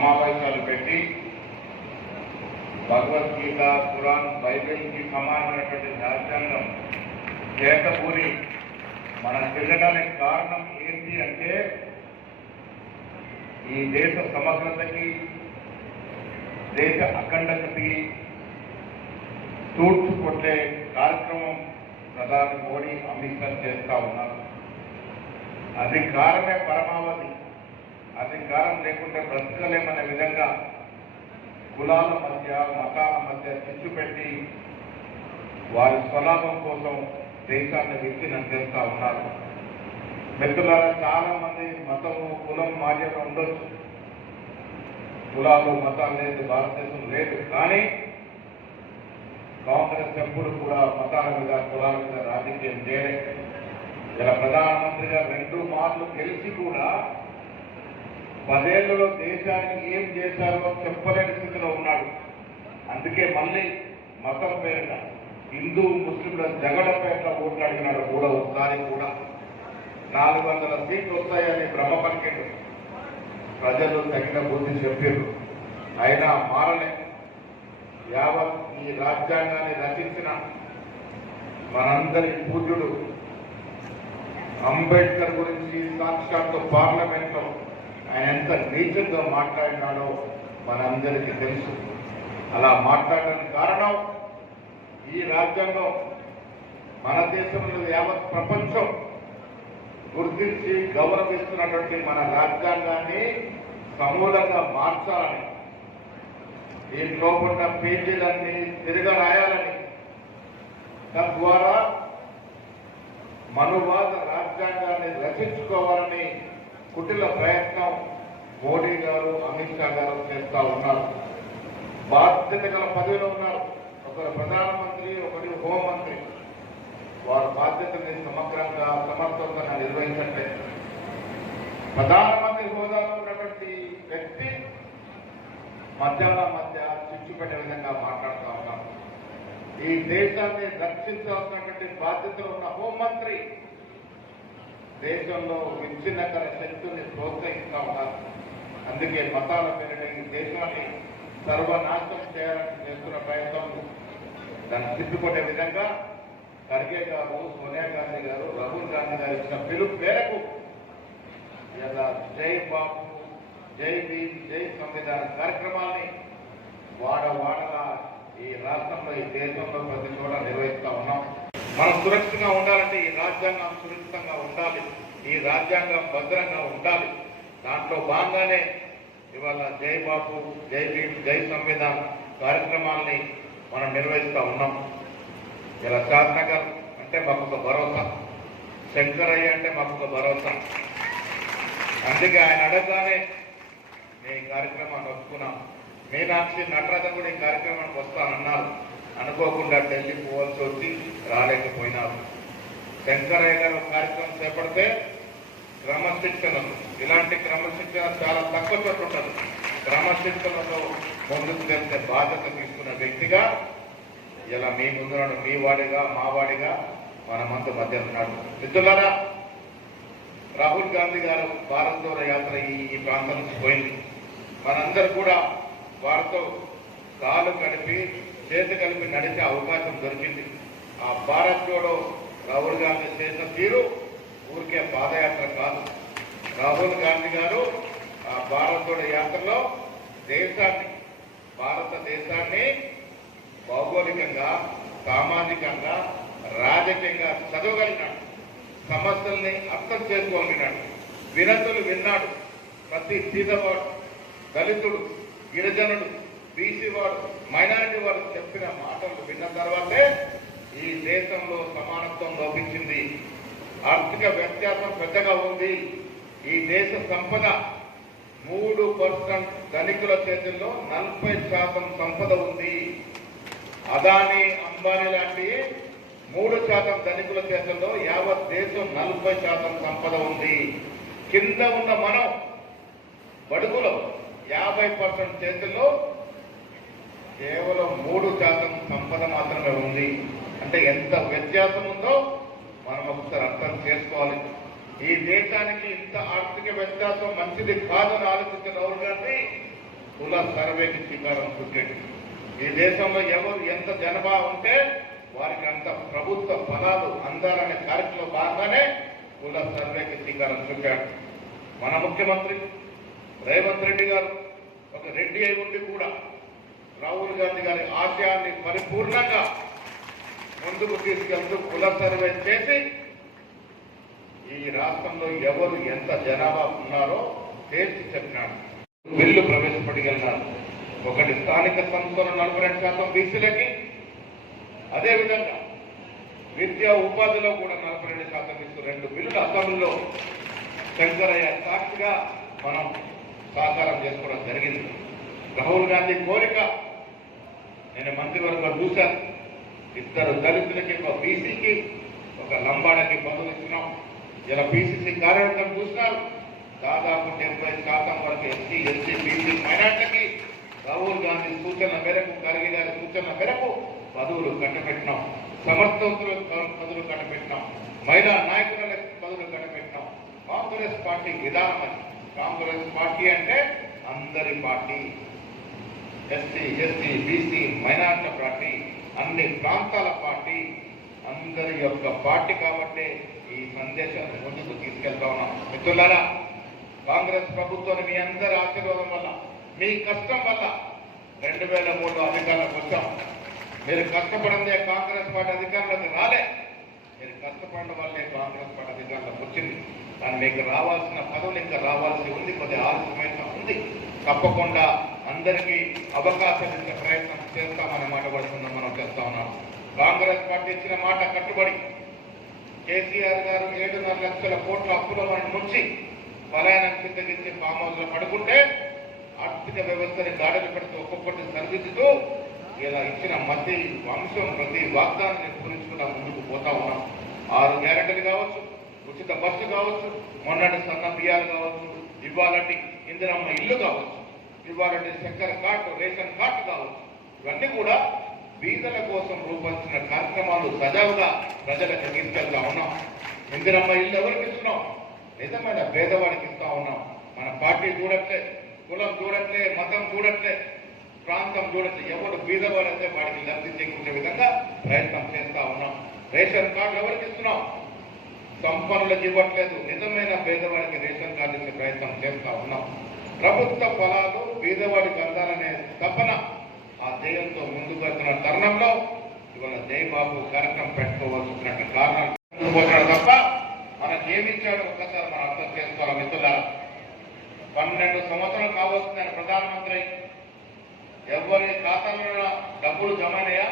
సమావేశాలు పెట్టి భగవద్గీత, ఖురాన్, బైబిల్కి సమానమైనటువంటి రాజ్యాంగం చేతబూని మనం తిరగడానికి కారణం ఏంటి అంటే ఈ దేశ సమగ్రతకి, దేశ అఖండతకి తూర్పు కొట్టే కార్యక్రమం ప్రధాని మోడీ, అమిత్ షా చేస్తా ఉన్నారు. అధికారమే పరమావధి, అధికారం లేకుంటే బ్రతకలేమనే విధంగా కులాల మధ్య, మతాల మధ్య చిచ్చు పెట్టి వారి స్వలాభం కోసం దేశాన్ని విచ్ఛిన్నం చేస్తా ఉన్నారు. మిత్రులారా, చాలా మంది మతము, కులం మాన్యత ఉండొచ్చు. కులాలు, మతాలు లేదు, భారతదేశం లేదు. కానీ కాంగ్రెస్ ఎప్పుడు కూడా మతాల మీద, కులాల మీద రాజకీయం చేయలేదు. ఇలా ప్రధానమంత్రిగా 2 మార్లు గెలిచి కూడా 10 ఏళ్లలో దేశానికి ఏం చేశారో చెప్పలేని స్థితిలో ఉన్నాడు. అందుకే మళ్ళీ మతం పేరిట, హిందూ ముస్లింల జగడ పేరిట ఓట్లు అడిగినాడు కూడా. ఒకసారి కూడా 400 సీట్లు వస్తాయని భ్రమ పలికాడు. ప్రజలు తగిన బుద్ధి చెప్పారు, అయినా మారలే. యావత్ ఈ రాజ్యాంగాన్ని రచించిన మనందరి పూజ్యుడు అంబేద్కర్ గురించి సాక్షాత్తు పార్లమెంట్ లో ఆయన ఎంత నీచంగా మాట్లాడినాడో మనందరికీ తెలుసు. అలా మాట్లాడడానికి కారణం ఈ రాజ్యాంగం మన దేశంలో యావత్ ప్రపంచం గుర్తించి గౌరవిస్తున్నటువంటి మన రాజ్యాంగాన్ని సమూలంగా మార్చాలని, దీంట్లో ఉన్న పేజీలన్నీ తిరగరాయాలని, తద్వారా మనువాద రాజ్యాంగాన్ని రచించుకోవాలని కుటిల ప్రయత్నం మోడీ గారు, అమిత్ షా గారు చేస్తా ఉన్నారు. బాధ్యత గల పదవిలో ఉన్నారు. ఒకరు ప్రధానమంత్రి, ఒకరు హోంమంత్రి. వారి బాధ్యతని సమగ్రంగా, సమర్థవంతంగా నిర్వహించట్లేదు. ప్రధానమంత్రి హోదాలో ఉన్నటువంటి వ్యక్తి మధ్యాహ్నం మధ్య చిచ్చు పెట్టే విధంగా మాట్లాడుతూ ఉన్నారు. ఈ దేశాన్ని రక్షించాల్సినటువంటి బాధ్యతలు ఉన్న హోంమంత్రి దేశంలో విచ్ఛిన్నకర శక్తుల్ని ప్రోత్సహిస్తూ ఉన్నారు. అందుకే మతాల పేరిట ఈ దేశాన్ని సర్వనాశనం చేయాలని చేస్తున్న ప్రయత్నం దాన్ని తిప్పుకొట్టే విధంగా ఖర్గే గారు, సోనియా గాంధీ గారు, రాహుల్ గాంధీ గారు ఇచ్చిన పిలుపు మేరకు ఇలా జై బాపు, జై భీమ్, జై సంవిధాన కార్యక్రమాన్ని వాడవాడలా ఈ రాష్ట్రంలో, ఈ దేశంలో ప్రతి చోట నిర్వహిస్తా ఉన్నాం. మనం సురక్షితంగా ఉండాలంటే ఈ రాజ్యాంగం సురక్షితంగా ఉండాలి, ఈ రాజ్యాంగం భద్రంగా ఉండాలి. దాంట్లో భాగంగానే ఇవాళ జై బాపు, జై భీమ్, జై సంవిధాన్ కార్యక్రమాల్ని మనం నిర్వహిస్తూ ఉన్నాం. ఇలా షాద్నగర్ అంటే మాకు ఒక భరోసా, శంకరయ్య అంటే మాకు ఒక భరోసా. అందుకే ఆయన అడగగానే నేను ఈ కార్యక్రమాన్ని ఒప్పుకున్నాం. మీనాక్షి నటరాజన్ కూడా ఈ కార్యక్రమానికి వస్తానన్నారు. అనుకోకుండా ఢిల్లీ పోవాల్సి వచ్చి రాలేకపోయినారు. శంకరయ్య గారు కార్యక్రమం చేపడితే క్రమశిక్షణలు, ఇలాంటి క్రమశిక్షణ చాలా తక్కువ చోట్ల ఉంటుంది. క్రమశిక్షణలో ముందుకు తెలిసే బాధ్యత తీసుకున్న వ్యక్తిగా ఇలా మీ ముందున్నాడు, మీ వాడిగా, మా వాడిగా మనమంతా మధ్య ఉన్నాడు. మిత్రులారా, రాహుల్ గాంధీ గారు భారత్ జోడో యాత్ర ఈ ప్రాంతం నుంచి పోయింది. మనందరూ కూడా వారితో కాలు కలిపి, చేతి కలిపి నడిచే అవకాశం దొరికింది. ఆ భారత్ జోడో రాహుల్ గాంధీ చేసిన తీరు ఊరికే పాదయాత్ర కాదు. రాహుల్ గాంధీ గారు ఆ భారత్ జోడో యాత్రలో దేశాన్ని, భారతదేశాన్ని భౌగోళికంగా, సామాజికంగా, రాజకీయంగా చదవగలిగినాడు. సమస్యల్ని అర్థం చేసుకోగలిగినాడు. వినతులు విన్నాడు. ప్రతి సీతవాడు, దళితుడు, గిరిజనుడు, బీసీ వాడు, మైనారిటీ వాడు చెప్పిన మాటలు విన్న తర్వాతే ఈ దేశంలో సమానత్వం లోపించింది. ఆర్థిక వ్యత్యాసం పెద్దగా ఉంది. ఈ దేశ సంపద 3% ధనికుల చేతుల్లో 40% సంపద ఉంది. అదానీ, అంబానీ లాంటి 3% ధనికుల చేతుల్లో యావత్ దేశం 40% సంపద ఉంది. కింద ఉన్న మనం బడుగులో 50% చేతుల్లో కేవలం 3% సంపద మాత్రమే ఉంది. అంటే ఎంత వ్యత్యాసం ఉందో మనం ఒకసారి అర్థం చేసుకోవాలి. ఈ దేశానికి ఇంత ఆర్థిక వ్యత్యాసం మంచిది కాదని ఆలోచించిన రాహుల్ గాంధీ కుల సర్వేకి శ్రీకారం చుట్టాడు. ఈ దేశంలో ఎవరు ఎంత జనాభా ఉంటే వారికి అంత ప్రభుత్వ పదాలు అందాలనే కార్యక్రమంలో భాగంగానే కుల సర్వేకి శ్రీకారం చుట్టాడు. మన ముఖ్యమంత్రి రేవంత్ రెడ్డి గారు ఒక రెడ్డి అయి ఉండి కూడా రాహుల్ గాంధీ గారి ఆశయాన్ని పరిపూర్ణంగా ముందుకు తీసుకెళ్తూ కుల సర్వే చేసి ఈ రాష్ట్రంలో ఎవరు ఎంత జనాభా ఉన్నారో తేల్చి చెప్పినాడు. బిల్లు ప్రవేశపెట్టగలిగినారు. ఒకటి స్థానిక సంస్థలు 42% బీసీలకి, అదేవిధంగా విద్యా ఉపాధిలో కూడా 42% ఇస్తూ 2 బిల్లులు అసెంబ్లీలో శంకరయ్య సాక్షిగా మనం సాకారం చేసుకోవడం జరిగింది. రాహుల్ గాంధీ కోరిక నేను మంత్రివర్గం చూశాను. 2 దళితులకి, ఒక బీసీకి, ఒక లంబాడకి పదవులు ఇచ్చినాం. ఇలా పీసీసీ కార్యవర్గం చూసినారు. దాదాపు 70% వరకు ఎస్సీ, ఎస్టీ, బీసీ, మైనార్టీలకి రాహుల్ గాంధీ సూచనల మేరకు, ఖర్గే గారి సూచనల మేరకు పదవులు కట్టబెట్టినాం. సమర్థవంతులకు పదవులు కట్టబెట్టినాం. మహిళా నాయకులకు పదవులు కట్టబెట్టినాం. కాంగ్రెస్ పార్టీ విధానం అని. కాంగ్రెస్ పార్టీ అంటే అందరి party, SC, ST, BC, minority party, అన్ని ప్రాంతాల పార్టీ, అందరి యొక్క పార్టీ. కాబట్టి ఈ సందేశాన్ని ముందుకు తీసుకెళ్తా ఉన్నాం. మిత్రులారా, కాంగ్రెస్ ప్రభుత్వాన్ని మీ అందరి ఆశీర్వాదం వల్ల, మీ కష్టం వల్ల 2003లో అధికారంలోకి వచ్చాం. మీరు కష్టపడిందే కాంగ్రెస్ పార్టీ అధికారంలోకి రాలే. మీరు కష్టపడడం వల్లే కాంగ్రెస్ పార్టీ అధికారంలోకి వచ్చింది. కానీ మీకు రావాల్సిన పదవులు ఇంకా రావాల్సి ఉంది. కొద్దిగా ఆలస్యమైన ఉంది. తప్పకుండా అందరికీ అవకాశం ఇచ్చే ప్రయత్నం చేస్తామనే మాట పడుతుందని మనం చేస్తా ఉన్నాం. కాంగ్రెస్ పార్టీ ఇచ్చిన మాట కట్టుబడి కేసీఆర్ గారు 7.5 లక్షల కోట్ల అప్పుల నుంచి పలాయనం సిద్ధగించి ఫామ్ హౌస్ లో పడుకుంటే ఆర్థిక వ్యవస్థని గాడిలో పెడుతూ ఒక్కొక్కటి సరిదిద్దుతూ ఇలా ఇచ్చిన మధ్య వంశం ప్రతి వాగ్దానాన్ని పూరించుకుంటా ముందుకు పోతా ఉన్నాం. 6 గ్యారెంటీలు కావచ్చు, ఉచిత బస్సు కావచ్చు, మొన్నటి సన్న బియ్యాలు కావచ్చు, ఇవాళటి ఇందిరమ్మ ఇల్లు కావచ్చు, ఇవాళటి చక్కెర కార్డు, రేషన్ కార్డు కావచ్చు, ఇవన్నీ కూడా బీదల కోసం రూపొందించిన కార్యక్రమాలు సజావుగా ప్రజలకు తీసుకెళ్తా ఉన్నాం. ఇందిరమ్మ ఇల్లు ఎవరికి ఇస్తున్నాం? నిజమైన పేదవాడికి ఇస్తా ఉన్నాం. మన పార్టీ చూడట్లే, కులం చూడట్లే, మతం చూడట్లే, ప్రాంతం చూడట్లే. ఎవరు బీదవాడైతే వాడికి లబ్ధి చేకూర్చే విధంగా ప్రయత్నం చేస్తా ఉన్నాం. రేషన్ కార్డు ఎవరికి ఇస్తున్నాం? సంపన్నులకు ఇవ్వట్లేదు. నిజమైన పేదవాడికి రేషన్ కార్డు ఇచ్చే ప్రయత్నం చేస్తా ఉన్నాం. ప్రభుత్వ ఫలాలు పేదవాడికి అందాలనే తపన, ఆ ధ్యేయంతో ముందుకు వెళ్తున్న తరుణంలో ఇవాళ జయబాబు కార్యక్రమం పెట్టుకోవాల్సిన కారణాలు తప్ప మనకేమిచ్చాడు ఒక్కసారి మనం అర్థం చేసుకోవాలి. మిత్రులారా, 12 సంవత్సరాలు కావస్తుందని ప్రధానమంత్రి ఎవరి ఖాతాలో డబ్బులు జమైనయా?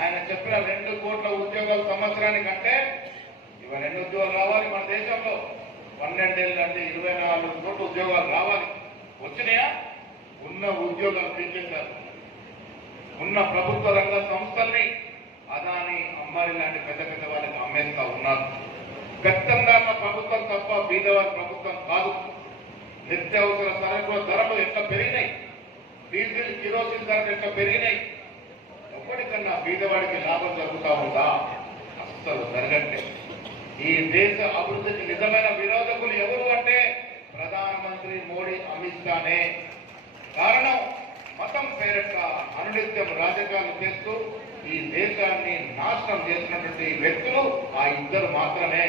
ఆయన చెప్పిన 2 కోట్ల ఉద్యోగాలు సంవత్సరానికంటే ఇవాళ ఎన్ని ఉద్యోగాలు రావాలి మన దేశంలో? 12 ఏళ్ళు అంటే 24 కోట్ల ఉద్యోగాలు రావాలి. వచ్చినాయా? ఉన్న ఉద్యోగాలు తీసేశారు. ఉన్న ప్రభుత్వ రంగ సంస్థల్ని అదాని, అంబానీ లాంటి పెద్ద పెద్ద వాళ్ళకి అమ్మేస్తా ఉన్నారు. పెత్తందారుల ప్రభుత్వం తప్ప బీదవారి ప్రభుత్వం కాదు. నిత్యావసర సరుకుల ధరలు ఎట్లా పెరిగినాయి, డీజిల్, కిరోసిన్ ధరలు ఎట్లా పెరిగినాయి. ఎప్పటికన్నా బీదవాడికి లాభం జరుగుతా ఉందా? అస్సలు జరగట్లేదు. ఈ దేశ అభివృద్ధికి నిజమైన విరోధకులు ఎవరు అంటే ప్రధానమంత్రి మోడీ, అమిత్ షానే. కారణం, మతం పేరిట అనునిత్యం రాజకీయాలు చేస్తూ ఈ దేశాన్ని నాశనం చేసినటువంటి వ్యక్తులు ఆ 2 మాత్రమే.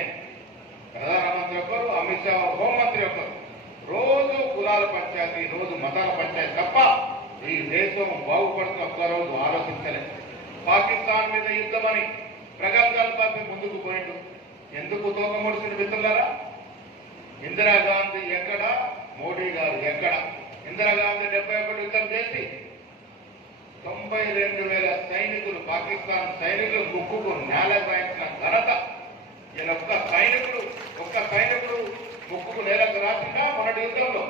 ప్రధానమంత్రి ఒకరు, అమిత్ షా హోంమంత్రి ఒకరు. రోజు కులాల పంచాయతీ, రోజు మతాల పంచాయతీ తప్ప ఈ దేశం బాగుపడుతున్న ఒక్కరోజు ఆలోచించలేదు. పాకిస్తాన్ మీద యుద్ధమని ప్రగల్భాలు పంపి ముందుకు పోయిండు. ఎందుకు తోకముడిసిన మిత్రులారా? ఇందిరాగాంధీ ఎక్కడ, మోడీ గారు ఎక్కడ? ఇందిరాగాంధీ 71 యుద్ధం చేసి 92,000 సైనికులు, పాకిస్తాన్ సైనికులు ముక్కుకు నేల రాయించిన ఘనత ఈయన ఒక్క సైనికుడు ముక్కుకు నేలకు రాకుండా మొన్నటి యుద్ధంలో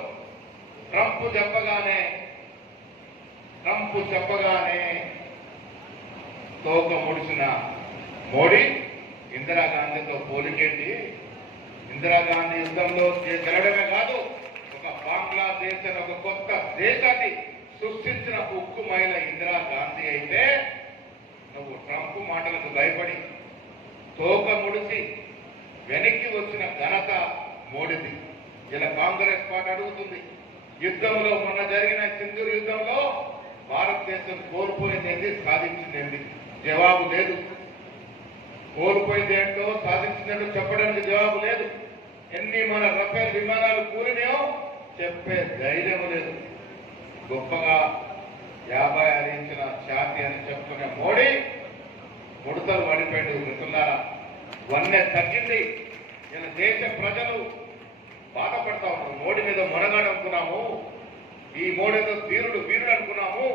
ట్రంప్ చెప్పగానే తోక ముడిసిన మోడీ ఇందిరాగాంధీతో పోలికేంటి? ఇందిరాగాంధీ యుద్ధంలో గెలవడమే కాదు, ఒక బంగ్లాదేశ్ అనే ఒక కొత్త దేశాన్ని సృష్టించిన ఉక్కు మహిళ ఇందిరాగాంధీ అయితే నువ్వు ట్రంప్ మాటలకు భయపడి తోక ముడిసి వెనక్కి వచ్చిన ఘనత మోడీది. ఇలా కాంగ్రెస్ పార్టీ అడుగుతుంది, యుద్ధంలో మొన్న జరిగిన సింధూర్ యుద్ధంలో భారతదేశం కోల్పోయింది సాధించింది జవాబు లేదు. కోల్పోయింది ఏంటో సాధించినట్టు చెప్పడానికి జవాబు లేదు. ఎన్ని మన రఫేల్ విమానాలు కూలినాయో చెప్పే ధైర్యం లేదు. గొప్పగా 56 ఇంచుల ఛాతీ అని చెప్పుకునే మోడీ ముడతలు పడిపోయాడు. మిత్రులారా, వన్నె తగ్గింది. ఇలా దేశ ప్రజలు బాధపడతా ఉన్నాం. మోడీ మీద మొనగాడు అనుకున్నాము, ఈ మోడీతో వీరుడు అనుకున్నాము.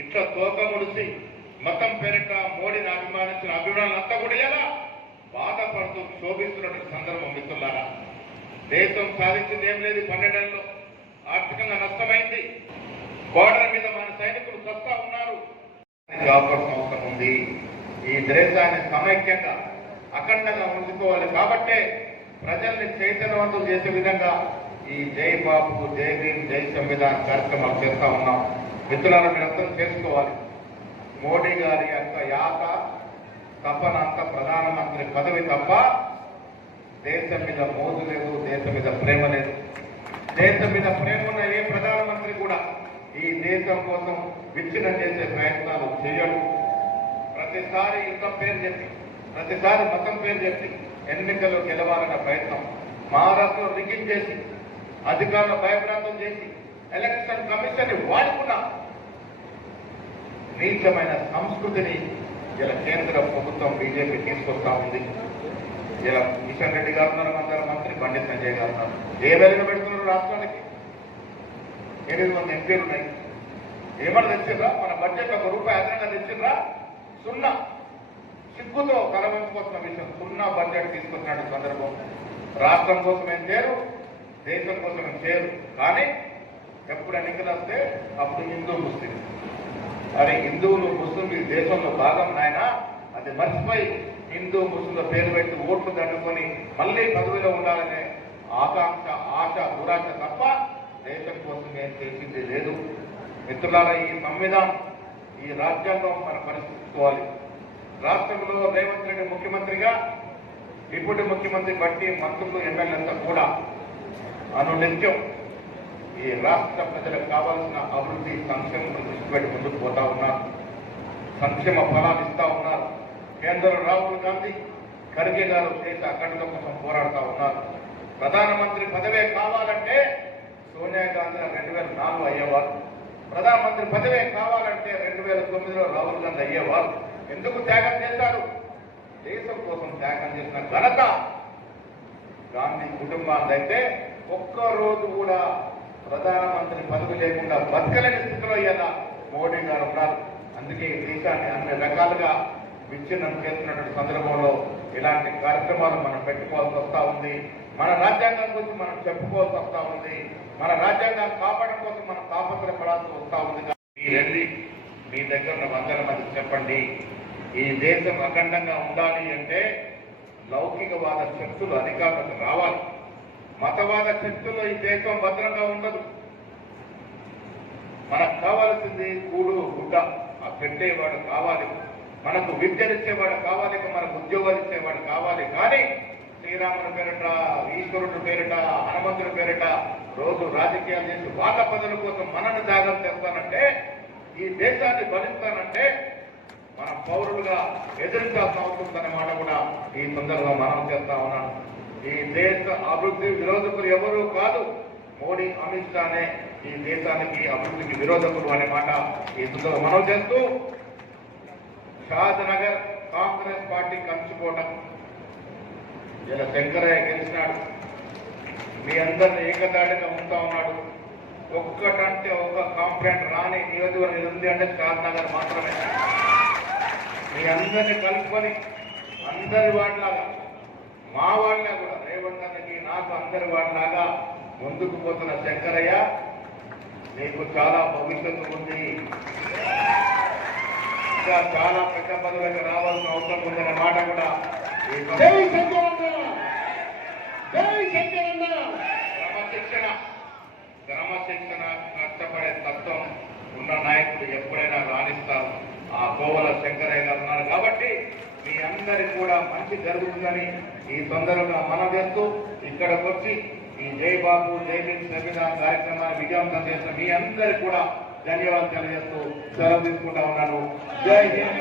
ఇట్లా తోక ముడిసి మతం పేరిట మోడీని అభిమానించిన అభిమానులంతా కూడా ఇలా బాధపడుతూ శోభిస్తున్నటువంటి సందర్భం. మిత్రులారా, దేశం సాధించింది ఏం లేదు. 12 నెలల్లో ఆర్థికంగా నష్టమైంది. బోర్డర్ మీద మన సైనికులు చస్తా ఉన్నారు. కాపాడుతున్న అవసరం ఉంది. ఈ దేశాన్ని సమైక్యంగా అఖండంగా ఉంచుకోవాలి. కాబట్టే ప్రజల్ని చైతన్యవంతులు చేసే విధంగా ఈ జై బాబు, జై భీమ్, జై సంవిధాన్ కార్యక్రమాలు చేస్తా ఉన్నాం. మిత్రులను మీరు అర్థం చేసుకోవాలి. మోడీ గారి యొక్క యాత తపన అంత ప్రధానమంత్రి పదవి తప్ప దేశం మీద మోజు లేదు, దేశం మీద ప్రేమ లేదు. దేశం మీద ప్రేమ ఉన్న ఏ ప్రధానమంత్రి కూడా ఈ దేశం కోసం విచ్ఛిన్నం చేసే ప్రయత్నాలు చేయడు. ప్రతిసారి యుద్ధం పేరు చెప్పి, ప్రతిసారి మతం పేరు చెప్పి ఎన్నికలు గెలవాలన్న ప్రయత్నం. మహారాష్ట్రలో రిగ్గింగ్ చేసి, అధికారుల భయభ్రాంతం చేసి, ఎలక్షన్ కమిషన్ వాడుకున్న నీచమైన సంస్కృతిని ఇలా కేంద్ర ప్రభుత్వం బీజేపీ తీసుకొస్తా ఉంది. ఇలా కిషన్ రెడ్డి గారు ఉన్నారు, అందరూ మంత్రి బండి సంజయ్ గారు ఉన్నారు. ఏ వెలుగు పెడుతున్నారు రాష్ట్రానికి? 8 మంది ఎంపీలు ఉన్నాయి. ఏమన్నా తెచ్చిర్రా? మన బడ్జెట్ ₹1 అదనంగా తెచ్చిర్రా? 0. సిగ్గుతో కలవంచుకోసిన విషయం. 0 బడ్జెట్ తీసుకొచ్చినట్టు సందర్భం. రాష్ట్రం కోసం ఏం చేయరు, దేశం కోసం ఏం చేయరు. కానీ ఎప్పుడు ఎన్నికలు వస్తే అప్పుడు హిందూ ముస్లిం, అరే హిందువులు ముస్లింలు ఈ దేశంలో భాగం నాయన, అది మర్చిపోయి హిందూ ముస్లింల పేరు పెట్టి ఓట్లు దండుకొని మళ్ళీ పదవిలో ఉండాలనే ఆకాంక్ష, ఆశ, దురాశ తప్ప దేశం కోసం ఏం చేసింది లేదు. మిత్రులారా, ఈ సంవిధానం, ఈ రాజ్యాంగం మన పరిశీలించుకోవాలి. రాష్ట్రంలో రేవంత్ రెడ్డి ముఖ్యమంత్రిగా, డిప్యూటీ ముఖ్యమంత్రి బట్టి మంత్రులు, ఎమ్మెల్యేలంతా కూడా అనునిత్యం ఈ రాష్ట్ర ప్రజలకు కావాల్సిన అభివృద్ధి, సంక్షేమం దృష్టి పెట్టి ముందుకు పోతా ఉన్నారు. సంక్షేమ ఫలాలు ఇస్తా ఉన్నారు. కేంద్రంలో రాహుల్ గాంధీ, ఖర్గే గారు దేశ అఖండత కోసం పోరాడుతూ ఉన్నారు. ప్రధానమంత్రి పదవే కావాలంటే సోనియా గాంధీ 2004 అయ్యేవారు. ప్రధానమంత్రి పదవే కావాలంటే 2009లో రాహుల్ గాంధీ అయ్యేవారు. ఎందుకు త్యాగం చేశారు? దేశం కోసం త్యాగం చేసిన ఘనత గాంధీ కుటుంబాన్ని. అయితే ఒక్కరోజు కూడా ప్రధానమంత్రి పదవి లేకుండా బతకలేని స్థితిలో ఇలా మోడీ గారు ఉన్నారు. అందుకే ఈ దేశాన్ని అన్ని రకాలుగా విచ్ఛిన్నం చేస్తున్నటువంటి సందర్భంలో ఇలాంటి కార్యక్రమాలు మనం పెట్టుకోవాల్సి వస్తూ ఉంది. మన రాజ్యాంగం గురించి మనం చెప్పుకోవాల్సి వస్తూ ఉంది. మన రాజ్యాంగాన్ని కాపాడడం కోసం మనం తాపత్రపడాల్సి వస్తూ ఉంది. వెళ్ళి మీ దగ్గర ఉన్న 100 మందికి చెప్పండి, ఈ దేశం అఖండంగా ఉండాలి అంటే లౌకికవాద శక్తులు అధికారులకు రావాలి. మతవాద శక్తుల్లో ఈ దేశం భద్రంగా ఉండదు. మనకు కావాల్సింది కూడు గుడ్డ, ఆ పెట్టేవాడు కావాలి. మనకు విద్యనిచ్చేవాడు కావాలి, మనకు ఉద్యోగాలు ఇచ్చేవాడు కావాలి. కానీ శ్రీరాముని పేరిట, ఈశ్వరుడి పేరిట, హనుమంతుడి పేరిట రోజు రాజకీయాలు చేసి వాళ్ళ పదవుల కోసం మనల్ని త్యాగం చేస్తానంటే, ఈ దేశాన్ని భరిస్తానంటే మన పౌరులుగా ఎదురించాల్సిన అవసరం ఉందనే మాట కూడా ఈ సందర్భంగా మనం చేస్తా ఉన్నాం. ఈ దేశ అభివృద్ధి విరోధకులు ఎవరూ కాదు, మోడీ, అమిత్ షానే ఈ దేశానికి అభివృద్ధికి విరోధకులు అనే మాట ఈ సందర్భంగా మనం చేస్తూ, షాద్ నగర్ కాంగ్రెస్ పార్టీ కంచుకోవడం, ఇలా శంకరయ్య గెలిచినాడు. మీ అందరిని ఏకదాడిగా ఉంటా ఉన్నాడు. ఒక్కటంటే ఒక్క కాంప్లైంట్ రాని నియోజకవర్గం ఉంది అంటే షాద్ నగర్ మాత్రమే. మీ అందరినీ కలుపుకొని అందరి వాడిలాగా, మా వాళ్ళ కూడా రేవంత్ అన్నకి నాకు అందరి వాడిలాగా ముందుకు పోతున్న శంకరయ్య, నీకు చాలా భవిష్యత్తు ఉంది. ఇంకా చాలా పెద్ద పదవులకు రావాల్సిన అవసరం ఉందనే మాట కూడా క్రమశిక్షణ కష్టపడే తత్వం ఉన్న నాయకుడు ఎప్పుడైనా రాణిస్తారు. ఆ కోవల శంకరయ్య గారు ఉన్నారు. కాబట్టి మీ అందరికి కూడా మంచి జరుగుతుందని ఈ సందర్భంగా మనం చేస్తూ, ఇక్కడికి వచ్చి ఈ జై బాబు జై భీమ్ వెబినార్ కార్యక్రమాన్ని విజయవంతం చేసిన మీ అందరికీ కూడా ధన్యవాదాలు తెలియజేస్తూ సెలవు తీసుకుంటా ఉన్నాను. జై హింద్.